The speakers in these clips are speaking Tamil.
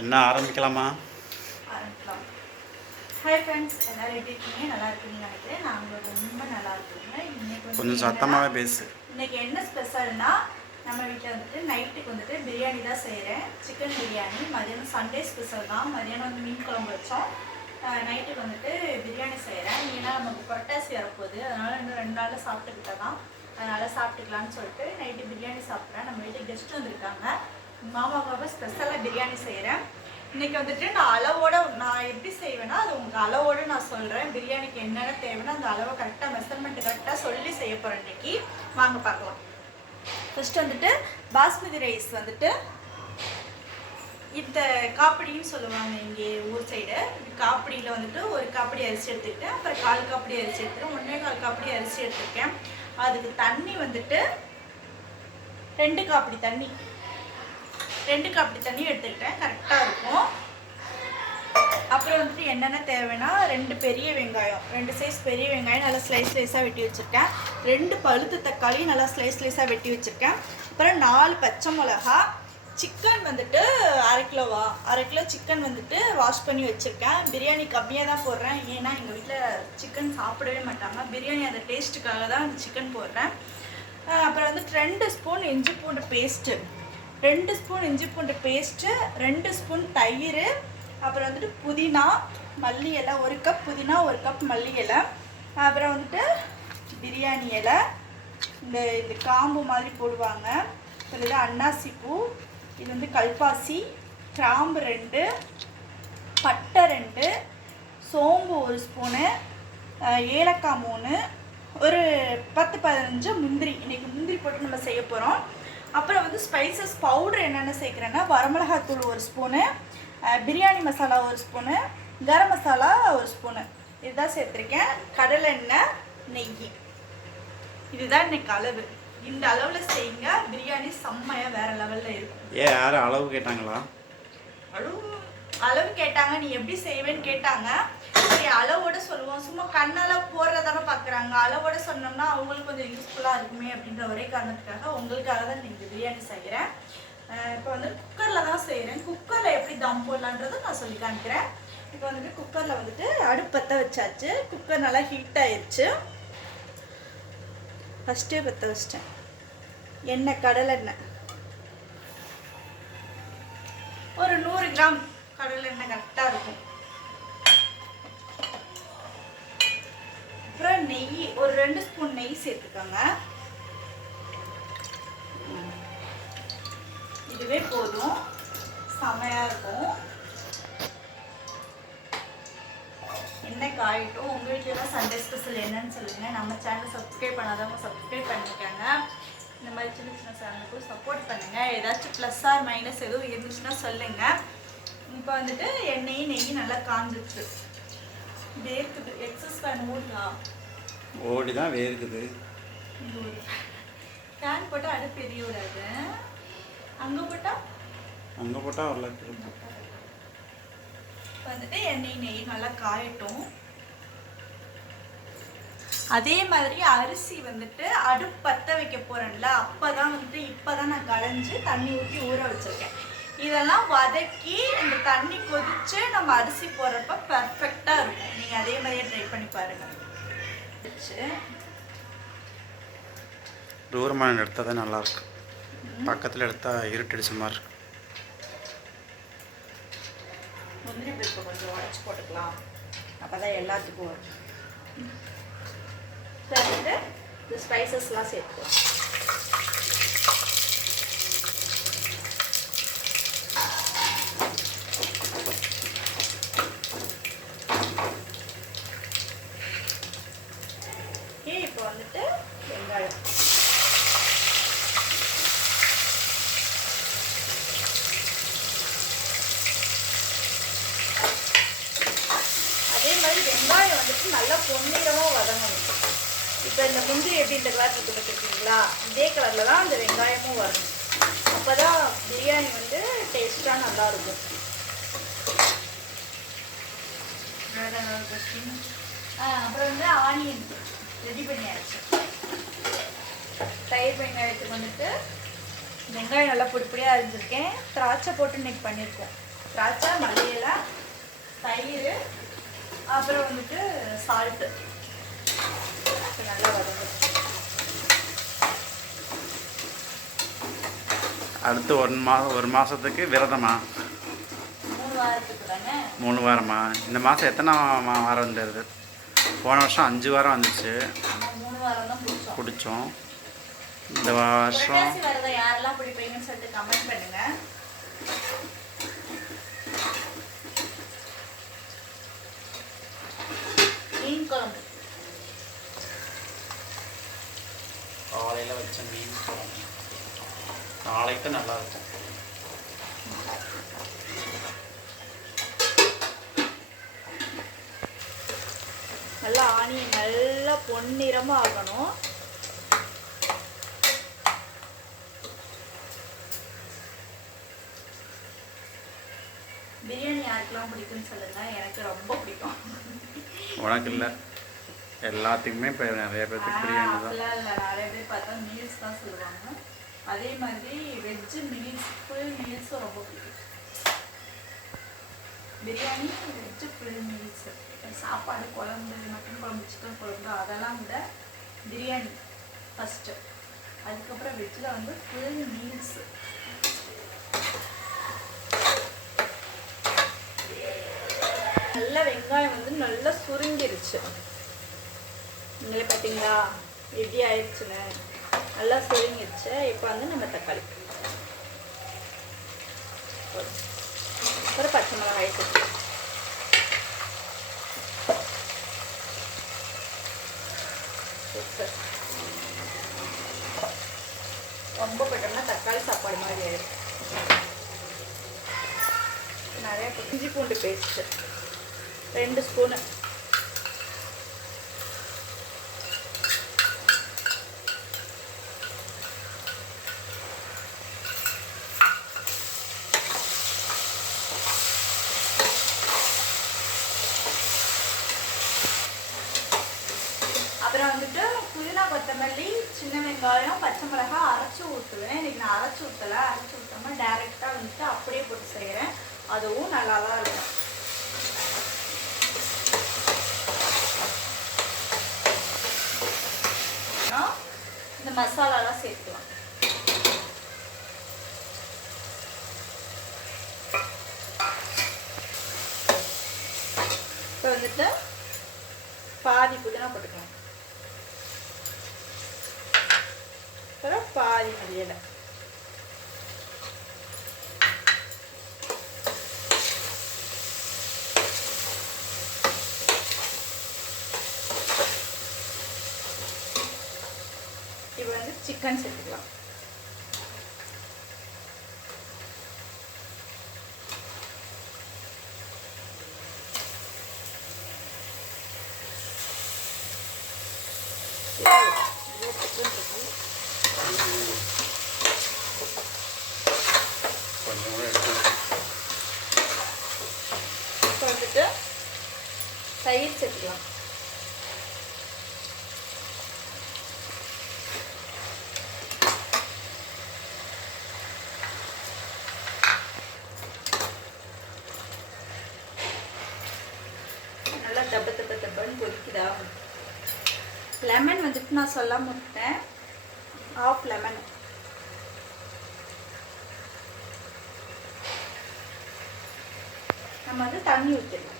என்ன ஆரம்பிக்கலாமா? ஆரம்பிக்கலாம். ஹாய் ஃப்ரெண்ட்ஸ், எல்லாரும் எப்படி இருக்கீங்க? நல்லா இருக்கீங்கன்னு நினைக்கிறேன். நாங்கள் ரொம்ப நல்லா இருக்கோங்க. இன்னைக்கு கொஞ்சம் சத்தமாகவே பேசு. இன்னைக்கு என்ன ஸ்பெஷல்னா, நம்ம வீட்டில் வந்துட்டு நைட்டுக்கு வந்துட்டு பிரியாணி தான் செய்கிறேன். சிக்கன் பிரியாணி. மதியானம் சண்டே ஸ்பெஷல் தான். மதியானம் வந்து மீன் குழம்பு வச்சோம். நைட்டுக்கு வந்துட்டு பிரியாணி செய்கிறேன். ஏன்னா நமக்கு புரட்டாசி வரப்போகுது, அதனால் இன்னும் 2 நாளில் சாப்பிட்டுக்கிட்டே தான். அதனால் சாப்பிட்டுக்கலான்னு சொல்லிட்டு நைட்டு பிரியாணி சாப்பிட்றேன். நம்ம வீட்டுக்கு கெஸ்ட் வந்திருக்காங்க. மாமாவுக்காக ஸ்பெஷலாக பிரியாணி செய்கிறேன். இன்றைக்கி வந்துட்டு நான் எப்படி செய்வேன்னா, அது உங்களுக்கு அளவோடு நான் சொல்கிறேன். பிரியாணிக்கு என்னென்ன தேவைன்னா அந்த அளவை கரெக்டாக மெஷர்மெண்ட்டு கரெக்டாக சொல்லி செய்ய போகிறேன் இன்றைக்கி. வாங்க பார்க்கலாம். ஃபஸ்ட்டு வந்துட்டு பாஸ்மதி ரைஸ் வந்துட்டு இந்த காப்பிடின்னு சொல்லுவாங்க இங்கே ஊர் சைடு. காப்பிடியில் வந்துட்டு ஒரு காப்பிடி அரிசி எடுத்துக்கிட்டேன். அப்புறம் 1/4 காப்பிடி அரிசி எடுத்துக்கிறேன். 1/4 காப்பிடி அரிசி எடுத்துருக்கேன். அதுக்கு தண்ணி வந்துட்டு 2 காப்பிடி தண்ணி எடுத்துக்கிட்டேன். கரெக்டாக இருக்கும். அப்புறம் வந்துட்டு என்னென்ன தேவைன்னா, 2 பெரிய வெங்காயம், 2 சைஸ் பெரிய வெங்காயம் நல்லா ஸ்லைஸாக வெட்டி வச்சுருக்கேன். 2 பழுத்து தக்காளி நல்லா ஸ்லைஸாக வெட்டி வச்சுருக்கேன். அப்புறம் 4 பச்சை மிளகா. சிக்கன் வந்துட்டு 1/2 கிலோ சிக்கன் வந்துட்டு வாஷ் பண்ணி வச்சுருக்கேன். பிரியாணி கம்மியாக தான் போடுறேன், ஏன்னா எங்கள் வீட்டில் சிக்கன் சாப்பிடவே மாட்டாங்க. பிரியாணி அந்த டேஸ்ட்டுக்காக தான் அந்த சிக்கன் போடுறேன். அப்புறம் வந்துட்டு 2 ஸ்பூன் இஞ்சி பூண்டு பேஸ்ட்டு, 2 ஸ்பூன் இஞ்சி பூண்டு பேஸ்ட்டு, 2 ஸ்பூன் தயிர். அப்புறம் வந்துட்டு புதினா, மல்லி இலை, 1 கப் புதினா, 1 கப் மல்லி இலை. அப்புறம் வந்துட்டு பிரியாணி இலை, இந்த காம்பு மாதிரி போடுவாங்க. இது அன்னாசி பூ, இது வந்து கல்பாசி, கிராம்பு 2, பட்டை 2, சோம்பு 1 ஸ்பூனு, ஏலக்காய் 3, ஒரு 10-15 முந்திரி. இன்றைக்கி முந்திரி போட்டு நம்ம செய்ய போகிறோம். அப்புறம் வந்து ஸ்பைசஸ் பவுடர் என்னென்ன சேர்க்குறேன்னா, வரமிளகாத்தூள் 1 spoon, biryani masala 1 spoon, garam masala 1 spoon, இதுதான் சேர்த்துருக்கேன். கடலை எண்ணெய், நெய், இதுதான் இன்னைக்கு அளவு. இந்த அளவில் செய்யுங்க, பிரியாணி செம்மையாக வேறு லெவலில் இருக்கும். ஏன் யாரும் அளவு கேட்டாங்களா? அளவு கேட்டாங்க, நீ எப்படி செய்வேன்னு கேட்டாங்க. சரி, அளவோடு சொல்லுவோம். சும்மா கண்ணால் போடுறதானே பார்க்குறாங்க. அளவோடு சொன்னோம்னா அவங்களுக்கு கொஞ்சம் யூஸ்ஃபுல்லாக இருக்குமே அப்படின்ற ஒரே காரணத்துக்காக உங்களுக்காக தான் நீங்கள் பிரியாணி செய்கிறேன். இப்போ வந்து குக்கரில் தான் செய்கிறேன். குக்கரில் எப்படி தம் போடலான்றதை நான் சொல்லி காமிக்கிறேன். இப்போ வந்துட்டு குக்கரில் வந்துட்டு அடுப்பத்தை வச்சாச்சு. குக்கர் நல்லா ஹீட் ஆயிடுச்சு. ஃபஸ்ட்டே பற்ற வச்சிட்டேன். எண்ணெய், கடலெண்ணெய் ஒரு 100 கிராம் கடலெண்ணெய் கரெக்டாக இருக்கும். அப்புறம் நெய் ஒரு 2 ஸ்பூன் நெய் சேர்த்துக்கோங்க. இதுவே போதும், செமையாக இருக்கும். எண்ணெய் காயிட்டும். உங்கள் வீட்டிலலாம் சண்டே ஸ்பெஷல் என்னன்னு சொல்லுங்கள். நம்ம சேனல் சப்ஸ்கிரைப் பண்ணாதவங்க சப்ஸ்கிரைப் பண்ணிக்கோங்க. இந்த மாதிரி சின்ன சின்ன சேனலுக்கும் சப்போர்ட் பண்ணுங்கள். ஏதாச்சும் ப்ளஸ் ஆர் மைனஸ் எதுவும் இருந்துச்சுன்னா சொல்லுங்கள். இப்போ வந்துட்டு எண்ணெயும் நெய்யும் நல்லா காஞ்சிச்சு. வேர்க்குது. எக்ஸஸ் ஃபேன் ஓடலாம், ஓடி தான் வேர்க்குது. ஃபேன் போட்டால் அடுப்பு எரிய விடாது. அங்கே போட்டால் வரல. வந்துட்டு எண்ணெய் நெய் நல்லா காயட்டும். அதே மாதிரி அரிசி வந்துட்டு அடுப்பு பற்ற வைக்க போகிறேன்ல, அப்போதான் வந்துட்டு இப்போதான் நான் களைஞ்சி தண்ணி ஊற்றி ஊற வச்சுருக்கேன். இதெல்லாம் வதக்கி இந்த தண்ணி கொதித்து நம்ம அரிசி போடுறப்ப பர்ஃபெக்டாக இருக்கும். நீங்கள் அதே மாதிரியே ட்ரை பண்ணி பாருங்கள். தூரமான எடுத்தால் தான் நல்லாயிருக்கு. பக்கத்தில் எடுத்தால் இருட்டடிச்ச மாதிரி இருக்கு. முந்திரி பருப்பு கொஞ்சம் உடச்சி போட்டுக்கலாம், அப்போ தான் எல்லாத்துக்கும் வரும். சேர்த்துட்டு இந்த ஸ்பைசஸ்லாம் சேர்த்துக்கலாம். இப்போ வந்துட்டு வெங்காயம், அதே மாதிரி வெங்காயம் வந்துட்டு நல்லா பொன்னிறமாக வதங்கணும். இப்போ இந்த முந்திரி எப்படி இந்த கலர் இருக்கு பார்த்துருக்கீங்களா, இதே கலரில் தான் இந்த வெங்காயமும் வரணும். அப்போ தான் பிரியாணி வந்து டேஸ்ட்டாக நல்லாயிருக்கும். அப்புறம் வந்து ஆனியன் ரெடி பண்ணியாச்சு. தயிர் வெங்காயத்துக்கு வந்துட்டு வெங்காயம் நல்லா பொடி பொடியாக அரிஞ்சிருக்கேன். திராட்சை போட்டு இன்னைக்கு பண்ணியிருக்கோம். திராட்சை, மல்லி இலை, தயிர், அப்புறம் வந்துட்டு சால்ட்டு. நல்லா வதங்கும். அடுத்து ஒரு மாதத்துக்கு விரதமா? 3 வாரத்துக்கு தானே. 3 வாரமா? இந்த மாதம் எத்தனை வாரம் வந்துடுது? போன வருஷம் 5 வாரம் வந்துச்சு. 3 வாரம் தான் பிடிச்சோம். இந்த வருஷம் விரதம் யாரெல்லாம் பிடிப்பீங்கன்னு சொல்லிட்டு கமெண்ட் பண்ணுங்க. மீன் குழம்பு காலையில் வச்ச மீன் குழம்பு நாளைக்கு நல்லா இருக்கும். நல்லா ஆனியன் நல்லா பொன்னிறமா ஆகணும். பிரியாணி யாருக்கெல்லாம் பிடிக்கும்னு சொல்லுங்க. எனக்கு ரொம்ப பிடிக்கும். உனக்கு இல்லை, எல்லாத்துக்குமே இப்போ நிறைய பேருக்கு பிரியாணி தான். அப்படிலாம் இல்லை, நிறைய பேர் பார்த்தா மீல்ஸ் தான் சொல்லுவாங்க. அதே மாதிரி வெஜ்ஜு மீல்ஸ், ஃபுல் மீல்ஸும் ரொம்ப பிடிக்கும். பிரியாணி, வெஜ்ஜு ஃபுல் மீல்ஸ், சாப்பாடு, குழம்பு, மட்டன் குழம்பு, சிக்கன் குழம்பு அதெல்லாம் விட பிரியாணி ஃபஸ்ட்டு. அதுக்கப்புறம் வெஜ்ஜில் வந்து ஃபுல் மீல்ஸு. நல்லா வெங்காயம் வந்து நல்லா சுருங்கிருச்சு. நீங்களே பார்த்தீங்களா எப்படி ஆயிடுச்சுன்னு? நல்லா சுருங்கிருச்சு. இப்போ வந்து நம்ம தக்காளி, ஒரு பச்சை மிளகாய் சேர்த்து, ரொம்ப போட்டோம்னா தக்காளி சாப்பாடு மாதிரி ஆயிடும். நிறைய இஞ்சி பூண்டு பேஸ்ட்டு 2 ஸ்பூனு, அப்புறம் வந்துட்டு புதினா, கொத்தமல்லி, சின்ன வெங்காயம், பச்சை மிளகாய் அரைச்சி ஊற்றுவேன். இன்னைக்கு நான் அரைச்சி ஊற்றலை. அரைச்சி ஊற்றாமல் டைரெக்டாக வந்துட்டு அப்படியே போட்டு செய்கிறேன். அதுவும் நல்லா தான் இருக்கும். இந்த மசாலாலாம் சேர்த்துக்கலாம். இப்போ வந்துட்டு பாதி புதினா போட்டுக்கலாம். அப்புறம் பாதி மல்லியிலை. இப்போ வந்து சிக்கன் சேர்த்துக்கலாம். இப்போ வந்துட்டு தயிர் சேர்த்துக்கலாம். நல்லா தப்பன்னு கொதிக்குதா? லெமன் வந்துட்டு நான் சொல்லாம விட்டேன். 1/2 லெமன். நம்ம வந்து தண்ணி ஊற்றிடலாம்.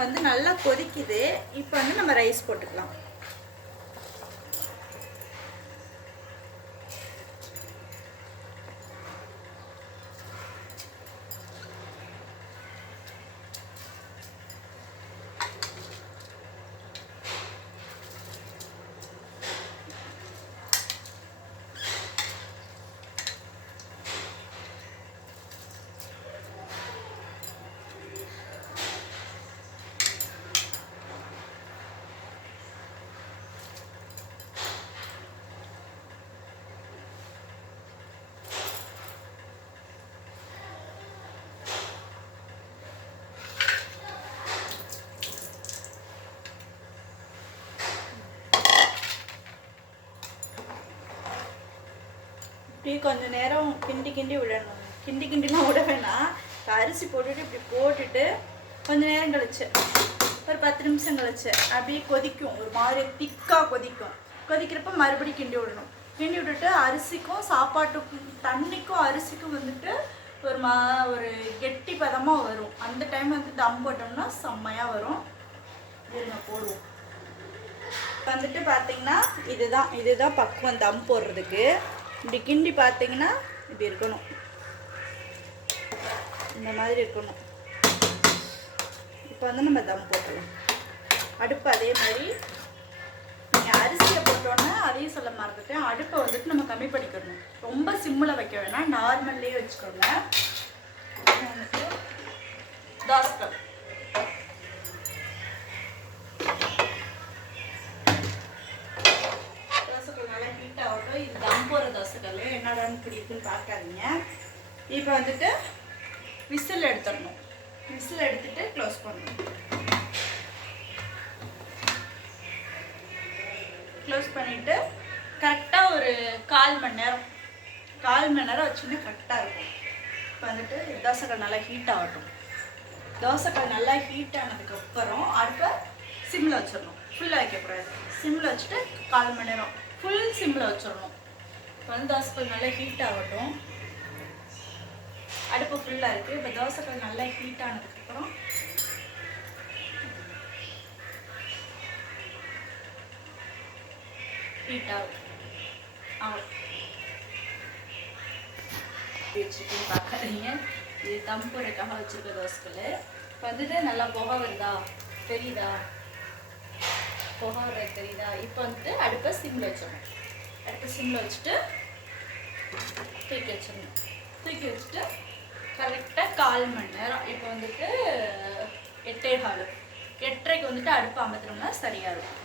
வந்து நல்லா கொதிக்குது. இப்போ வந்து நம்ம ரைஸ் போட்டுக்கலாம். இப்படி கொஞ்சம் நேரம் கிண்டி கிண்டி விடணும். கிண்டிலாம் விட வேணாம். அரிசி போட்டுட்டு இப்படி போட்டுட்டு கொஞ்சம் நேரம் கழிச்சு ஒரு 10 நிமிஷம் கழிச்சு அப்படியே கொதிக்கும். ஒரு மாதிரி திக்காக கொதிக்கும். கொதிக்கிறப்ப மறுபடியும் கிண்டி விடணும். கிண்டி விட்டுட்டு அரிசிக்கும் சாப்பாட்டுக்கும் தண்ணிக்கும் அரிசிக்கும் வந்துட்டு ஒரு கெட்டி பதமாக வரும். அந்த டைம் வந்து தம் போட்டோம்னா செம்மையாக வரும். இருங்க போடுவோம். வந்துட்டு பார்த்தீங்கன்னா இதுதான் பக்குவம் தம் போடுறதுக்கு. இப்படி கிண்டி பார்த்தீங்கன்னா இப்படி இருக்கணும். இந்த மாதிரி இருக்கணும். இப்போ வந்து நம்ம தம் போட்டுடலாம். அடுப்பு அதே மாதிரி நீங்கள் அரிசியை போட்டோன்னா அதையும் சொல்ல மறந்துட்டேன். அடுப்பை வந்துட்டு நம்ம கம்மி பண்ணிக்கணும். ரொம்ப சிம்மில் வைக்க வேணாம், நார்மல்லே வச்சுக்கோங்க. வந்துட்டு தோசைக்கல் நல்லா ஹீட் ஆகட்டும். இது தம் போகிற தோசைக்கல் என்னடான்னு இப்படி இருக்குன்னு பார்க்காதீங்க. இப்போ வந்துட்டு விசில் எடுத்துடணும். விசில் எடுத்துட்டு க்ளோஸ் பண்ணணும். க்ளோஸ் பண்ணிவிட்டு கரெக்டாக ஒரு 1/4 மணி நேரம் வச்சுன்னா கரெக்டாக இருக்கும். இப்போ வந்துட்டு தோசைக்கல் நல்லா ஹீட் ஆகட்டும். தோசைக்கல் நல்லா ஹீட் ஆனதுக்கப்புறம் அடுப்பை சிம்மில் வச்சிடணும். ஃபுல்லாக வைக்கக்கூடாது. சிம்மில் வச்சுட்டு 1/4 மணி நேரம் ஃபுல் சிம்மில் வச்சிடணும். இப்போ வந்து தோசைக்கல் நல்லா ஹீட் ஆகட்டும். அடுப்பு ஃபுல்லாக இருக்குது. இப்போ தோசைக்கல் நல்லா ஹீட் ஆனதுக்கப்புறம் ஹீட் ஆகும். வச்சுட்டு பார்க்காதீங்க. இது தம் போடுறதுக்காக வச்சுருக்க தோசைக்கல். இப்போ வந்துட்டு நல்லா புகை வருதா தெரியுதா? புகை வர்றது தெரியுதா? இப்போ வந்துட்டு அடுப்பை சிம்மில் வச்சிடணும். அடுப்பை சிம்மில் வச்சுட்டு தூக்கி வச்சிடணும். தூக்கி வச்சுட்டு கரெக்டாக 1/4 மணி நேரம். இப்போ வந்துட்டு 8:15 8:30க்கு வந்துட்டு அடுப்பு அமர்த்தினோம்னா சரியாக இருக்கும்.